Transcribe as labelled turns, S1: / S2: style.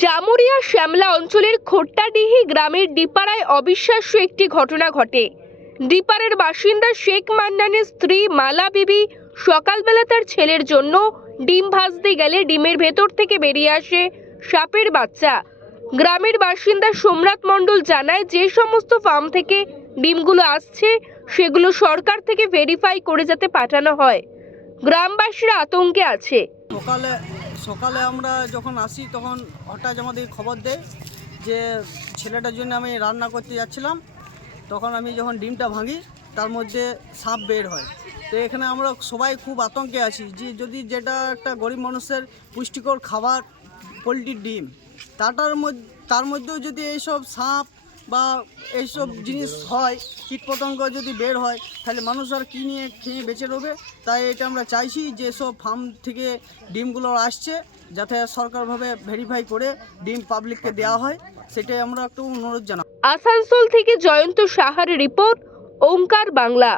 S1: জামুরিয়া শ্যামলা অঞ্চলের খোট্টাডিহি গ্রামের ডিপাড়ায় অবিশ্বাস্য একটি ঘটনা ঘটে। ডিপারের বাসিন্দা শেখ মান্নানের স্ত্রী মালা বিবি সকালবেলা তার ছেলের জন্য ডিম ভাজতে গেলে ডিমের ভেতর থেকে বেরিয়ে আসে সাপের বাচ্চা। গ্রামের বাসিন্দা সোমনাথ মণ্ডল জানায়, যে সমস্ত ফার্ম থেকে ডিমগুলো আসছে, সেগুলো সরকার থেকে ভেরিফাই করে যাতে পাঠানো হয়। গ্রামবাসীরা আতঙ্কে আছে।
S2: সকালে সকালে আমরা যখন আসি, তখন হঠাৎ আমাদের খবর দেয় যে ছেলেটার জন্য আমি রান্না করতে যাচ্ছিলাম। তখন আমি যখন ডিমটা ভাঙি, তার মধ্যে সাপ বের হয়। তো এখানে আমরা সবাই খুব আতঙ্কে আছি যে যদি যেটা একটা গরিব মানুষের পুষ্টিকর খাবার, পোলট্রির ডিম, তাটার মধ্যে, তার মধ্যেও যদি এইসব সাপ বা এইসব জিনিস হয়, কীটপতঙ্গ যদি বের হয়, তাহলে মানুষ আর কী নিয়ে খেয়ে বেঁচে রবে? তাই এটা আমরা চাইছি যে সব ফার্ম থেকে ডিমগুলো আসছে, যাতে সরকারভাবে ভেরিফাই করে ডিম পাবলিককে দেওয়া হয়। সেটাই আমরা একটু অনুরোধ জানাই
S1: আসানসোল থেকে জয়ন্ত সাহার রিপোর্ট, ওঙ্কার বাংলা।